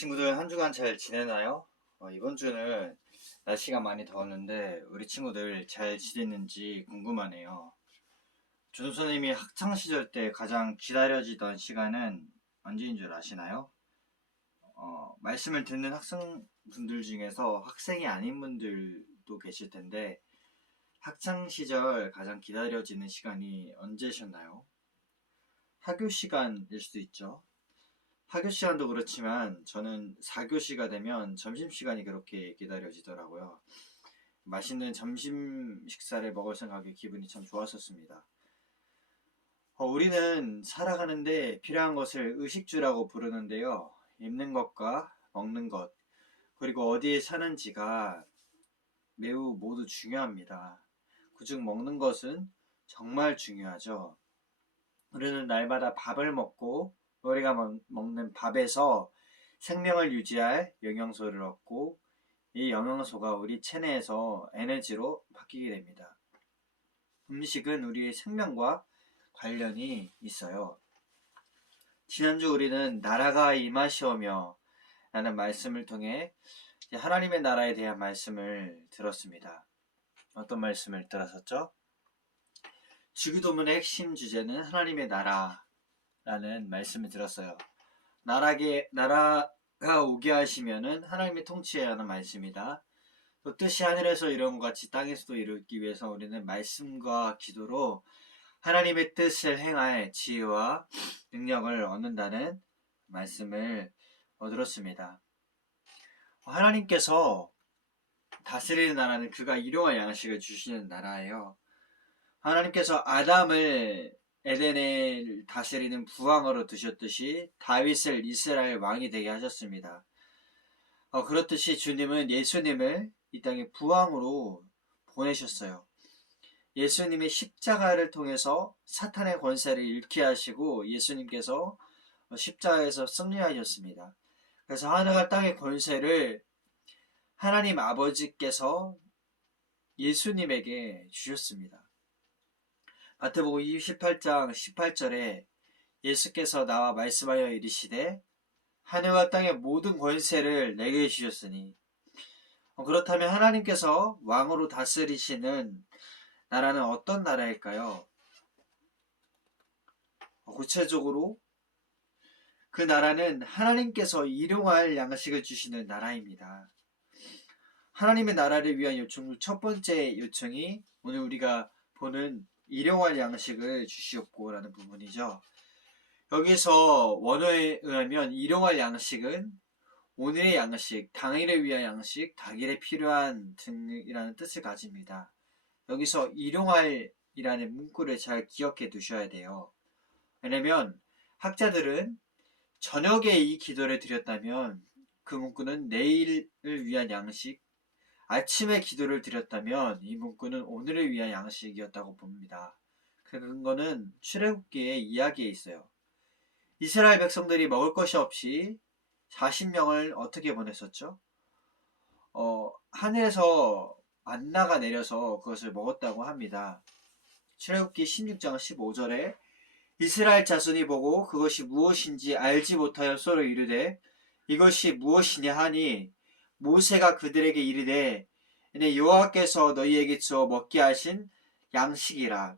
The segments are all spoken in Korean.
친구들 한 주간 잘 지내나요? 이번 주는 날씨가 많이 더웠는데 우리 친구들 잘 지냈는지 궁금하네요. 조선 선생님이 학창 시절 때 가장 기다려지던 시간은 언제인 줄 아시나요? 말씀을 듣는 학생분들 중에서 학생이 아닌 분들도 계실 텐데 학창 시절 가장 기다려지는 시간이 언제셨나요? 학교 시간일 수도 있죠. 학교 시간도 그렇지만 저는 4교시가 되면 점심시간이 그렇게 기다려지더라고요. 맛있는 점심 식사를 먹을 생각에 기분이 참 좋았었습니다. 우리는 살아가는데 필요한 것을 의식주라고 부르는데요. 입는 것과 먹는 것, 그리고 어디에 사는지가 매우 모두 중요합니다. 그중 먹는 것은 정말 중요하죠. 우리는 날마다 밥을 먹고 우리가 먹는 밥에서 생명을 유지할 영양소를 얻고 이 영양소가 우리 체내에서 에너지로 바뀌게 됩니다. 음식은 우리의 생명과 관련이 있어요. 지난주 우리는 나라가 임하시오며 라는 말씀을 통해 하나님의 나라에 대한 말씀을 들었습니다. 어떤 말씀을 들었었죠? 주기도문의 핵심 주제는 하나님의 나라라는 말씀을 들었어요. 나라가 오게 하시면은 하나님의 통치해야 하는 말씀이다. 또 뜻이 하늘에서 이룬 것 같이 땅에서도 이루기 위해서 우리는 말씀과 기도로 하나님의 뜻을 행할 지혜와 능력을 얻는다는 말씀을 들었습니다. 하나님께서 다스리는 나라는 그가 일용할 양식을 주시는 나라예요. 하나님께서 아담을 에덴을 다스리는 부왕으로 두셨듯이 다윗을 이스라엘 왕이 되게 하셨습니다. 그렇듯이 주님은 예수님을 이 땅에 부왕으로 보내셨어요. 예수님의 십자가를 통해서 사탄의 권세를 잃게 하시고 예수님께서 십자가에서 승리하셨습니다. 그래서 하늘과 땅의 권세를 하나님 아버지께서 예수님에게 주셨습니다. 마태복음 28장 18절에 예수께서 나와 말씀하여 이르시되 하늘과 땅의 모든 권세를 내게 주셨으니 그렇다면 하나님께서 왕으로 다스리시는 나라는 어떤 나라일까요? 구체적으로 그 나라는 하나님께서 일용할 양식을 주시는 나라입니다. 하나님의 나라를 위한 요청 첫 번째 요청이 오늘 우리가 보는 일용할 양식을 주시옵고 라는 부분이죠. 여기서 원어에 의하면 일용할 양식은 오늘의 양식, 당일을 위한 양식, 당일에 필요한 등이라는 뜻을 가집니다. 여기서 일용할이라는 문구를 잘 기억해 두셔야 돼요. 왜냐면 학자들은 저녁에 이 기도를 드렸다면 그 문구는 내일을 위한 양식, 아침에 기도를 드렸다면 이 문구는 오늘을 위한 양식이었다고 봅니다. 그런 거는 출애굽기의 이야기에 있어요. 이스라엘 백성들이 먹을 것이 없이 40명을 어떻게 보냈었죠? 하늘에서 만나가 내려서 그것을 먹었다고 합니다. 출애굽기 16장 15절에 이스라엘 자손이 보고 그것이 무엇인지 알지 못하여 서로 이르되 이것이 무엇이냐 하니 모세가 그들에게 이르되 이는 여호와께서 너희에게 주어 먹게 하신 양식이라.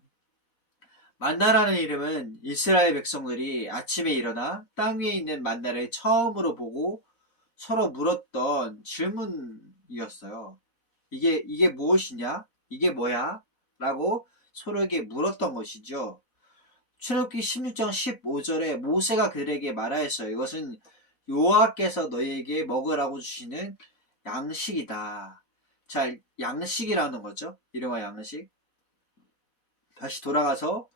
만나라는 이름은 이스라엘 백성들이 아침에 일어나 땅 위에 있는 만나를 처음으로 보고 서로 물었던 질문이었어요. 이게 무엇이냐? 이게 뭐야? 라고 서로에게 물었던 것이죠. 출애굽기 16장 15절에 모세가 그들에게 말하였어요. 이것은 여호와께서 너희에게 먹으라고 주시는 양식이다. 자, 양식이라는 거죠. 일용할 양식. 다시 돌아가서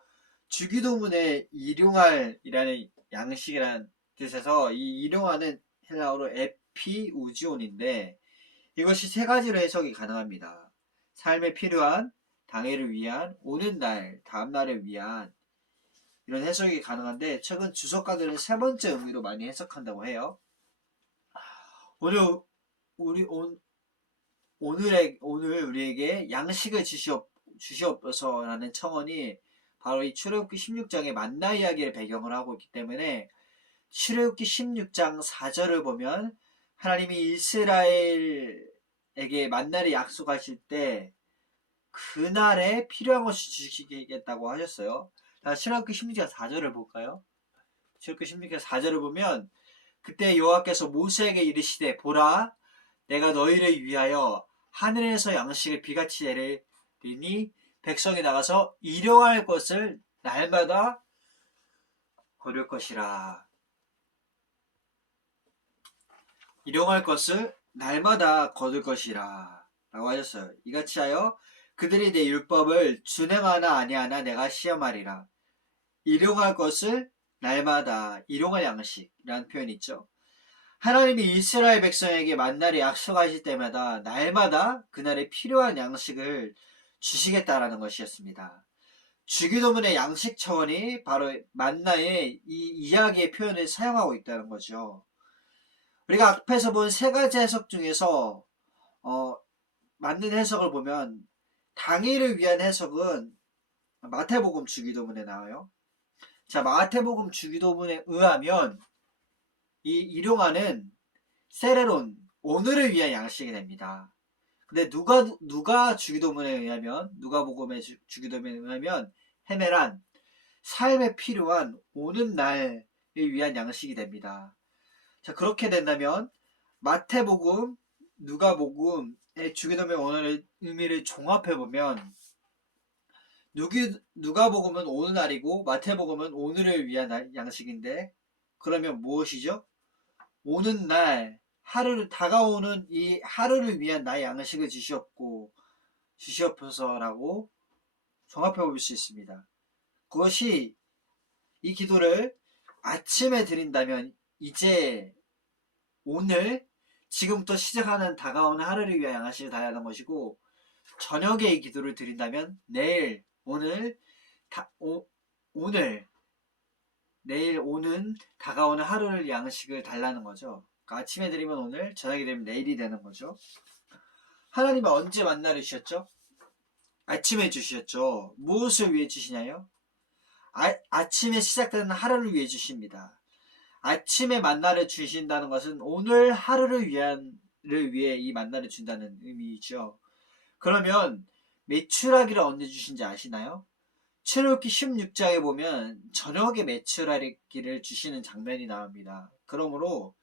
주기도문의 일용할이라는 양식이라는 뜻에서 이 일용할은 헬라어로 에피우지온인데 이것이 세 가지로 해석이 가능합니다. 삶에 필요한, 당해를 위한, 오는 날, 다음 날을 위한 이런 해석이 가능한데 최근 주석가들은 세 번째 의미로 많이 해석한다고 해요. 오늘 우리에게 양식을 주시옵소서라는 청원이 바로 이 출애굽기 16장의 만나 이야기를 배경으로 하고 있기 때문에 출애굽기 16장 4절을 보면 하나님이 이스라엘에게 만나를 약속하실 때 그날에 필요한 것을 주시겠다고 하셨어요. 자, 출애굽기 16장 4절을 볼까요? 출애굽기 16장 4절을 보면 그때 여호와께서 모세에게 이르시되 보라 내가 너희를 위하여 하늘에서 양식을 비같이 내리니 백성이 나가서 일용할 것을 날마다 거둘 것이라. 일용할 것을 날마다 거둘 것이라 라고 하셨어요. 이같이 하여 그들이 내 율법을 준행하나 아니하나 내가 시험하리라. 일용할 것을 날마다, 일용할 양식이라는 표현이 있죠. 하나님이 이스라엘 백성에게 만나를 약속하실 때마다 날마다 그날에 필요한 양식을 주시겠다라는 것이었습니다. 주기도문의 양식 차원이 바로 만나의 이 이야기의 표현을 사용하고 있다는 거죠. 우리가 앞에서 본 세 가지 해석 중에서 맞는 해석을 보면 당일을 위한 해석은 마태복음 주기도문에 나와요. 자, 마태복음 주기도문에 의하면 이 일용하는 세레론, 오늘을 위한 양식이 됩니다. 근데 누가 주기도문에 의하면, 누가복음의 주기도문에 의하면 헤메란 삶에 필요한 오는 날을 위한 양식이 됩니다. 자, 그렇게 된다면 마태복음, 누가복음의 주기도문의 오늘의 의미를 종합해보면 누가복음은 오늘날이고 마태복음은 오늘을 위한 양식인데 그러면 무엇이죠? 오는 날, 하루를 다가오는 이 하루를 위한 나의 양식을 주시옵소서라고 종합해 볼 수 있습니다. 그것이 이 기도를 아침에 드린다면 이제 오늘 지금부터 시작하는 다가오는 하루를 위한 양식을 달라는 것이고 저녁에 이 기도를 드린다면 내일, 오늘 내일 오는 다가오는 하루를 양식을 달라는 거죠. 그러니까 아침에 드리면 오늘, 저녁에 드리면 내일이 되는 거죠. 하나님은 언제 만나를 주셨죠? 아침에 주셨죠. 무엇을 위해 주시나요? 아침에 시작되는 하루를 위해 주십니다. 아침에 만나를 주신다는 것은 오늘 하루를 위해 이 만나를 준다는 의미이죠. 그러면 메추라기를 언제 주신지 아시나요? 출애굽기 16장에 보면 저녁에 메추라기를 주시는 장면이 나옵니다. 그러므로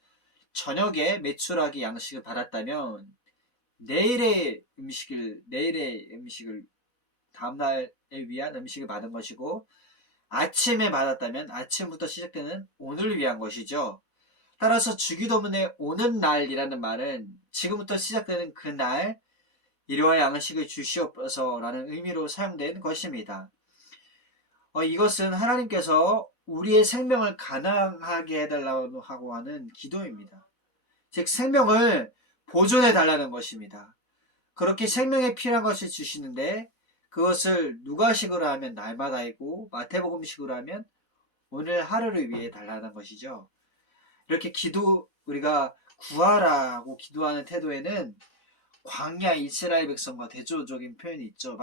저녁에 메추라기 양식을 받았다면 내일의 음식을 다음날에 위한 음식을 받은 것이고 아침에 받았다면 아침부터 시작되는 오늘을 위한 것이죠. 따라서 주기도문에 오는 날이라는 말은 지금부터 시작되는 그날 일용할 양식을 주시옵소서라는 의미로 사용된 것입니다. 이것은 하나님께서 우리의 생명을 가능하게 해달라고 하고 하는 기도입니다. 즉 생명을 보존해 달라는 것입니다. 그렇게 생명에 필요한 것을 주시는데 그것을 누가식으로 하면 날마다이고 마태복음식으로 하면 오늘 하루를 위해 달라는 것이죠. 이렇게 우리가 구하라고 기도하는 태도에는 광야 이스라엘 백성과 대조적인 표현이 있죠.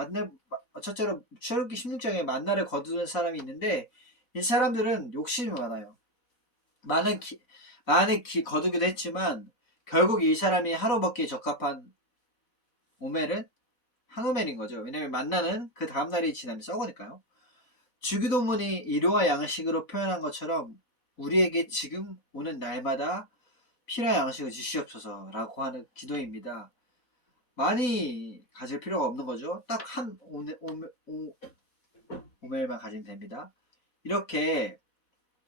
첫째로 출애굽기 16장에 만나를 거두는 사람이 있는데 이 사람들은 욕심이 많아요. 많은 거두기도 했지만 결국 이 사람이 하루 먹기에 적합한 오멜은 한 오멜인 거죠. 왜냐하면 만나는 그 다음날이 지나면 썩으니까요. 주기도문이 일용할 양식으로 표현한 것처럼 우리에게 지금 오는 날마다 필요한 양식을 주시옵소서라고 하는 기도입니다. 많이 가질 필요가 없는 거죠. 딱 한 오멜만 가지면 됩니다. 이렇게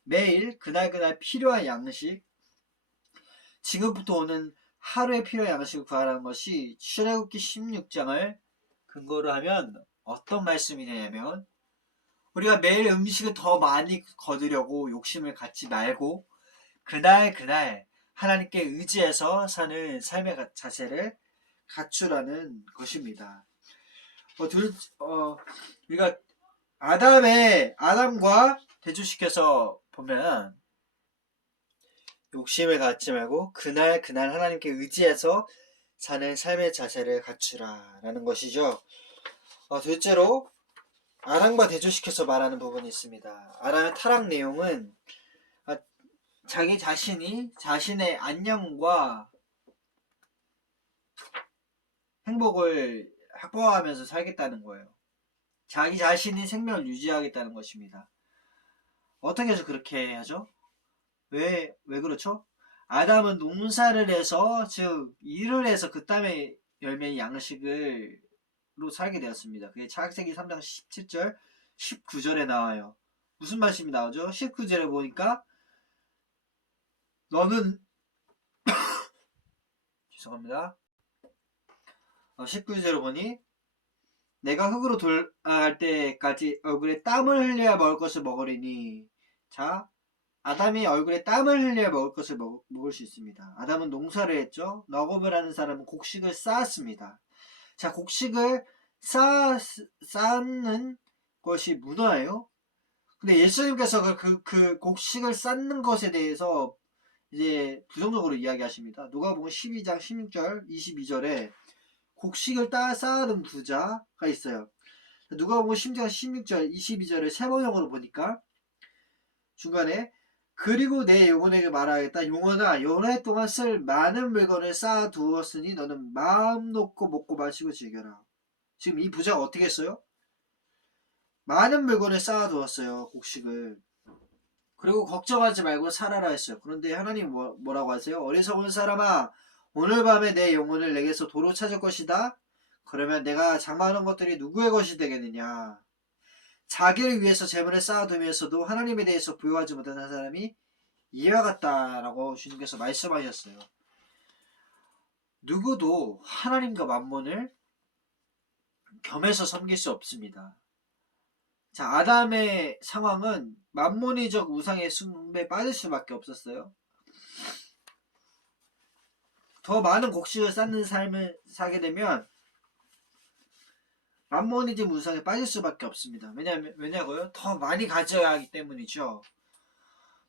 매일 그날 필요한 양식, 지금부터 오는 하루에 필요한 양식을 구하라는 것이 출애굽기 16장을 근거로 하면 어떤 말씀이 되냐면 우리가 매일 음식을 더 많이 거두려고 욕심을 갖지 말고 그날 하나님께 의지해서 사는 삶의 자세를 갖추라는 것입니다. 우리가 아담과 대조시켜서 보면 욕심을 갖지 말고 그날 하나님께 의지해서 사는 삶의 자세를 갖추라 라는 것이죠. 둘째로 아람과 대조시켜서 말하는 부분이 있습니다. 아람의 타락 내용은 자기 자신이 자신의 안녕과 행복을 확보하면서 살겠다는 거예요. 자기 자신이 생명을 유지하겠다는 것입니다. 어떻게 해서 그렇게 하죠? 왜 그렇죠? 아담은 농사를 해서, 즉 일을 해서 그 땀의 열매의 양식으로 살게 되었습니다. 그게 창세기 3장 17절 19절에 나와요. 무슨 말씀이 나오죠? 19절에 보니까 너는 죄송합니다. 19절에 보니 내가 흙으로 돌아갈 때까지 얼굴에 땀을 흘려야 먹을 것을 먹으리니. 자, 아담이 얼굴에 땀을 흘려야 먹을 것을 먹을 수 있습니다. 아담은 농사를 했죠. 너곱을 하는 사람은 곡식을 쌓았습니다. 자, 곡식을 쌓는 것이 문화예요. 근데 예수님께서 그 곡식을 쌓는 것에 대해서 이제 부정적으로 이야기하십니다. 누가복음 12장 16절 22절에 곡식을 쌓아둔 부자가 있어요. 누가복음 10장 16절 22절을 세번역으로 보니까 중간에 그리고 내 영혼에게 말하겠다. 영혼아, 여러 해 동안 쓸 많은 물건을 쌓아두었으니 너는 마음 놓고 먹고 마시고 즐겨라. 지금 이 부자가 어떻게 했어요? 많은 물건을 쌓아두었어요. 곡식을. 그리고 걱정하지 말고 살아라 했어요. 그런데 하나님 뭐라고 하세요? 어리석은 사람아, 오늘 밤에 내 영혼을 내게서 도로 찾을 것이다. 그러면 내가 장만한 것들이 누구의 것이 되겠느냐? 자기를 위해서 재물을 쌓아두면서도 하나님에 대해서 부여하지 못하는 사람이 이와 같다라고 주님께서 말씀하셨어요. 누구도 하나님과 만몬을 겸해서 섬길 수 없습니다. 자, 아담의 상황은 만몬이적 우상의 숭배에 빠질 수밖에 없었어요. 더 많은 곡식을 쌓는 삶을 살게 되면 만몬이즘 우상에 빠질 수밖에 없습니다. 왜냐고요? 더 많이 가져야 하기 때문이죠.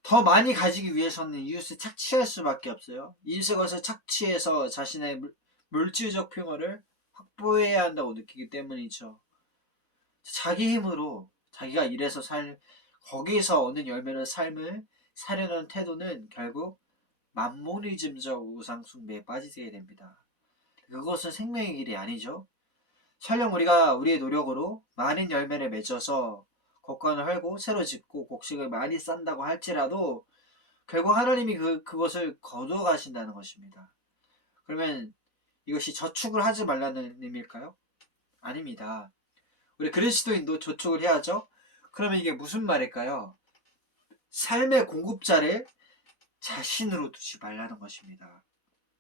더 많이 가지기 위해서는 이웃을 착취할 수밖에 없어요. 이웃의 것을 착취해서 자신의 물질적 평화를 확보해야 한다고 느끼기 때문이죠. 자기 힘으로 자기가 일해서 거기서 얻는 열매로 삶을 사려는 태도는 결국 만모니즘적 우상 숭배에 빠지게 됩니다. 그것은 생명의 길이 아니죠. 설령 우리가 우리의 노력으로 많은 열매를 맺어서 곡간을 헐고 새로 짓고 곡식을 많이 싼다고 할지라도 결국 하나님이 그것을 거둬가신다는 것입니다. 그러면 이것이 저축을 하지 말라는 의미일까요? 아닙니다. 우리 그리스도인도 저축을 해야죠. 그러면 이게 무슨 말일까요? 삶의 공급자를 자신으로 두지 말라는 것입니다.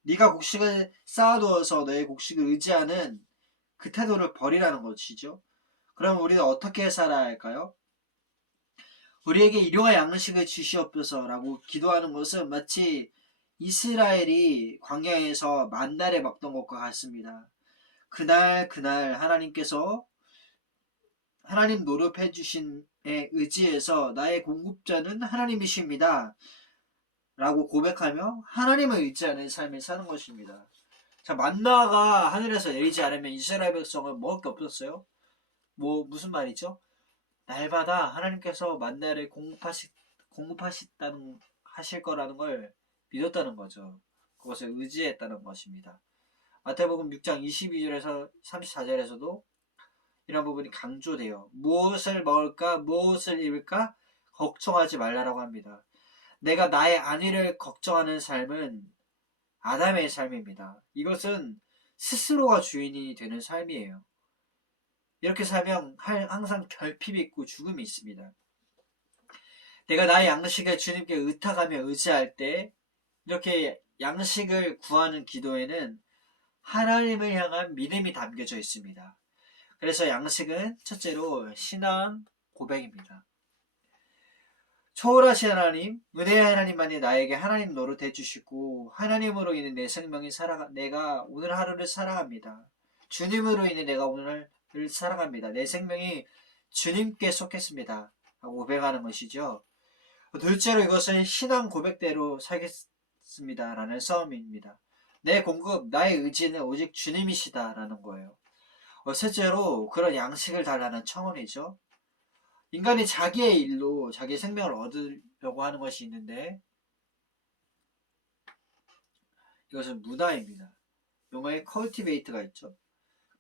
네가 곡식을 쌓아두어서 너의 곡식을 의지하는 그 태도를 버리라는 것이죠. 그럼 우리는 어떻게 살아야 할까요? 우리에게 일용할 양식을 주시옵소서라고 기도하는 것은 마치 이스라엘이 광야에서 만나를 먹던 것과 같습니다. 그날 하나님께서 하나님 노릇해 주신에 의지해서 나의 공급자는 하나님이십니다 라고 고백하며 하나님을 의지하는 삶을 사는 것입니다. 자, 만나가 하늘에서 내리지 않으면 이스라엘 백성은 먹을 게 없었어요. 무슨 말이죠? 날마다 하나님께서 만나를 하실 거라는 걸 믿었다는 거죠. 그것을 의지했다는 것입니다. 마태복음 6장 22절에서 34절에서도 이런 부분이 강조돼요. 무엇을 먹을까, 무엇을 입을까 걱정하지 말라라고 합니다. 내가 나의 안위를 걱정하는 삶은 아담의 삶입니다. 이것은 스스로가 주인이 되는 삶이에요. 이렇게 살면 항상 결핍이 있고 죽음이 있습니다. 내가 나의 양식을 주님께 의탁하며 의지할 때 이렇게 양식을 구하는 기도에는 하나님을 향한 믿음이 담겨져 있습니다. 그래서 양식은 첫째로 신앙 고백입니다. 초월하신 하나님, 은혜의 하나님만이 나에게 하나님 노릇해 주시고 하나님으로 인해 내 생명이 내가 오늘 하루를 살아갑니다. 주님으로 인해 내가 오늘을 살아갑니다. 내 생명이 주님께 속했습니다. 하고 고백하는 것이죠. 둘째로 이것은 신앙 고백대로 살겠습니다. 라는 싸움입니다. 내 공급, 나의 의지는 오직 주님이시다. 라는 거예요. 셋째로 그런 양식을 달라는 청원이죠. 인간이 자기의 일로 자기 생명을 얻으려고 하는 것이 있는데 이것은 문화입니다. 영어에 cultivate가 있죠.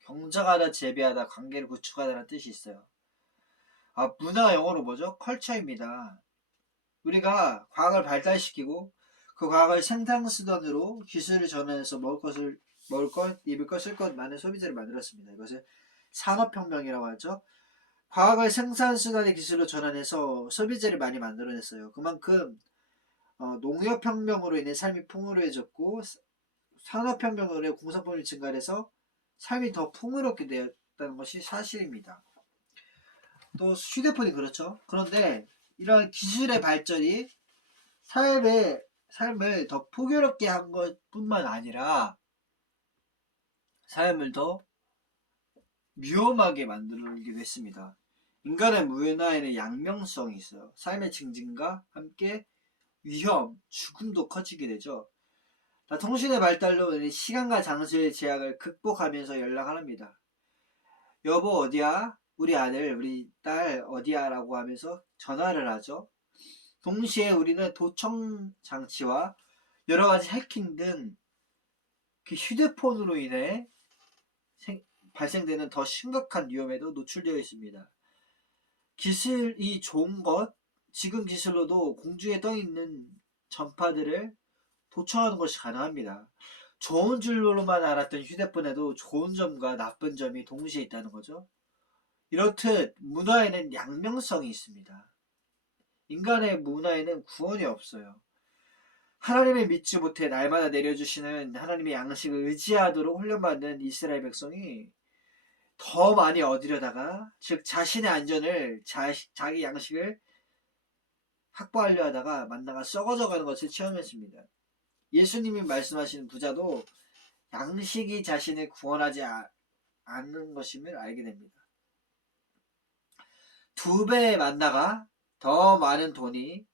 경작하다, 재배하다, 관계를 구축하다는 뜻이 있어요. 문화가 영어로 뭐죠? 컬처입니다. 우리가 과학을 발달시키고 그 과학을 생산수단으로 기술을 전환해서 먹을 것, 입을 것, 쓸 것 많은 소비재를 만들었습니다. 이것을 산업혁명이라고 하죠. 과학을 생산수단의 기술로 전환해서 소비재를 많이 만들어냈어요. 그만큼 농업혁명으로 인해 삶이 풍요로워졌고 산업혁명으로 인해 공산품이 증가해서 삶이 더 풍요롭게 되었다는 것이 사실입니다. 또 휴대폰이 그렇죠. 그런데 이런 기술의 발전이 삶을 더 풍요롭게 한 것뿐만 아니라 삶을 더 위험하게 만들기도 했습니다. 인간의 문화에는 양면성이 있어요. 삶의 증진과 함께 위험, 죽음도 커지게 되죠. 통신의 발달로 시간과 장소의 제약을 극복하면서 연락합니다. 여보 어디야? 우리 아들, 우리 딸 어디야? 라고 하면서 전화를 하죠. 동시에 우리는 도청 장치와 여러 가지 해킹 등 그 휴대폰으로 인해 발생되는 더 심각한 위험에도 노출되어 있습니다. 기술이 좋은 것, 지금 기술로도 공중에 떠 있는 전파들을 도청하는 것이 가능합니다. 좋은 줄로만 알았던 휴대폰에도 좋은 점과 나쁜 점이 동시에 있다는 거죠. 이렇듯 문화에는 양면성이 있습니다. 인간의 문화에는 구원이 없어요. 하나님을 믿지 못해 날마다 내려주시는 하나님의 양식을 의지하도록 훈련받는 이스라엘 백성이 더 많이 얻으려다가, 즉 자신의 안전을 자기 양식을 확보하려 하다가 만나가 썩어져가는 것을 체험했습니다. 예수님이 말씀하시는 부자도 양식이 자신을 구원하지 않는 것임을 알게 됩니다. 2배의 만나가 더 많은 돈이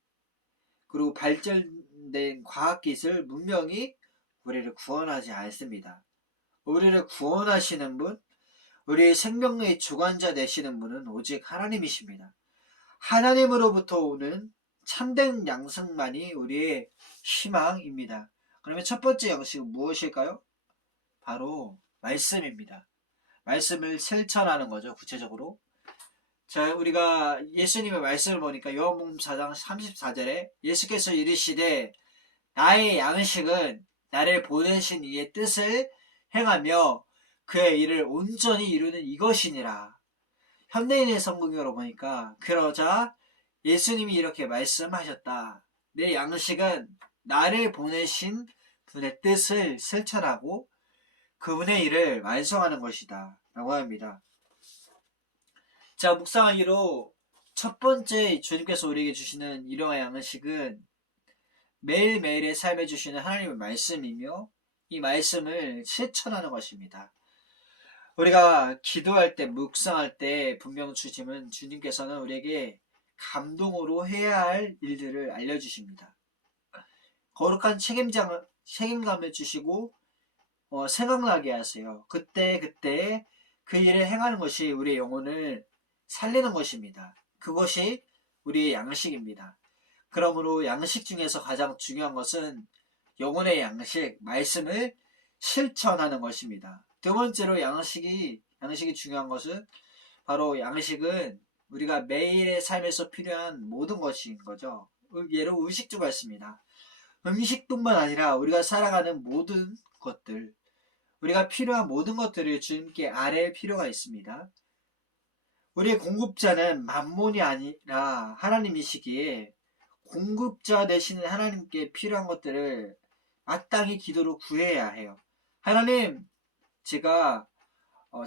그리고 발전된 과학기술, 문명이 우리를 구원하지 않습니다. 우리를 구원하시는 분, 우리의 생명의 주관자 되시는 분은 오직 하나님이십니다. 하나님으로부터 오는 참된 양식만이 우리의 희망입니다. 그러면 첫 번째 양식은 무엇일까요? 바로 말씀입니다. 말씀을 실천하는 거죠. 구체적으로. 자, 우리가 예수님의 말씀을 보니까 요한복음 4장 34절에 예수께서 이르시되 나의 양식은 나를 보내신 이의 뜻을 행하며 그의 일을 온전히 이루는 이것이니라. 현대인의 성경으로 보니까 그러자 예수님이 이렇게 말씀하셨다. 내 양식은 나를 보내신 분의 뜻을 실천하고 그분의 일을 완성하는 것이다 라고 합니다. 자, 묵상하기로 첫 번째 주님께서 우리에게 주시는 일용할 양식은 매일매일의 삶에 주시는 하나님의 말씀이며 이 말씀을 실천하는 것입니다. 우리가 기도할 때, 묵상할 때 분명 주님께서는 우리에게 감동으로 해야 할 일들을 알려주십니다. 거룩한 책임감을 주시고 생각나게 하세요. 그때 그 일을 행하는 것이 우리의 영혼을 살리는 것입니다. 그것이 우리의 양식입니다. 그러므로 양식 중에서 가장 중요한 것은 영혼의 양식, 말씀을 실천하는 것입니다. 두 번째로 양식이 중요한 것은 바로 양식은 우리가 매일의 삶에서 필요한 모든 것인 거죠. 예로 의식주가 있습니다. 음식뿐만 아니라 우리가 살아가는 모든 것들, 우리가 필요한 모든 것들을 주님께 아뢰 필요가 있습니다. 우리의 공급자는 만몬이 아니라 하나님이시기에 공급자 되시는 하나님께 필요한 것들을 마땅히 기도로 구해야 해요. 하나님, 제가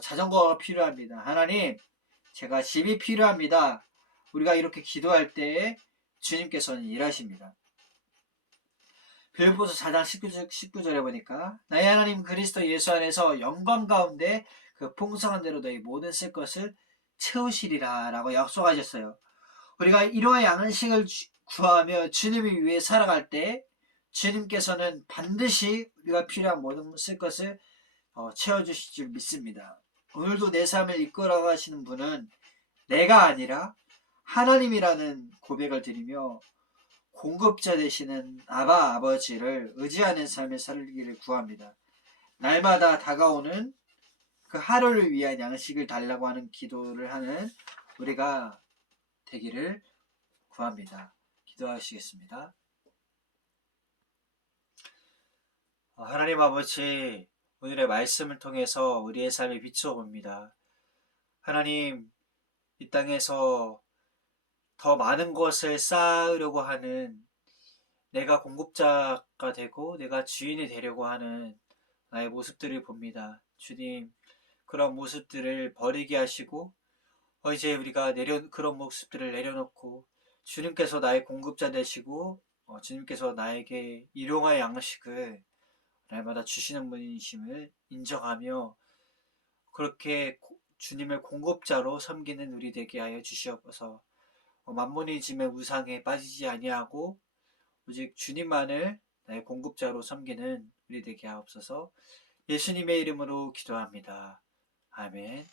자전거가 필요합니다. 하나님, 제가 집이 필요합니다. 우리가 이렇게 기도할 때 주님께서는 일하십니다. 빌립보서 4장 19절에 보니까 나의 하나님 그리스도 예수 안에서 영광 가운데 그 풍성한 대로 너희 모든 쓸 것을 채우시리라 라고 약속하셨어요. 우리가 이러한 양식을 구하며 주님을 위해 살아갈 때 주님께서는 반드시 우리가 필요한 모든 쓸 것을 채워주실 줄 믿습니다. 오늘도 내 삶을 이끌어 가시는 분은 내가 아니라 하나님이라는 고백을 드리며 공급자 되시는 아바 아버지를 의지하는 삶을 살기를 구합니다. 날마다 다가오는 그 하루를 위한 양식을 달라고 하는 기도를 하는 우리가 되기를 구합니다. 기도하시겠습니다. 하나님 아버지, 오늘의 말씀을 통해서 우리의 삶에 비춰봅니다. 하나님, 이 땅에서 더 많은 것을 쌓으려고 하는, 내가 공급자가 되고 내가 주인이 되려고 하는 나의 모습들을 봅니다. 주님, 그런 모습들을 버리게 하시고 이제 우리가 그런 모습들을 내려놓고 주님께서 나의 공급자 되시고 주님께서 나에게 일용할 양식을 날마다 주시는 분이심을 인정하며 그렇게 주님을 공급자로 섬기는 우리 되게 하여 주시옵소서. 만몬이즘의 우상에 빠지지 아니하고 오직 주님만을 나의 공급자로 섬기는 우리 되게 하옵소서. 예수님의 이름으로 기도합니다. 아멘.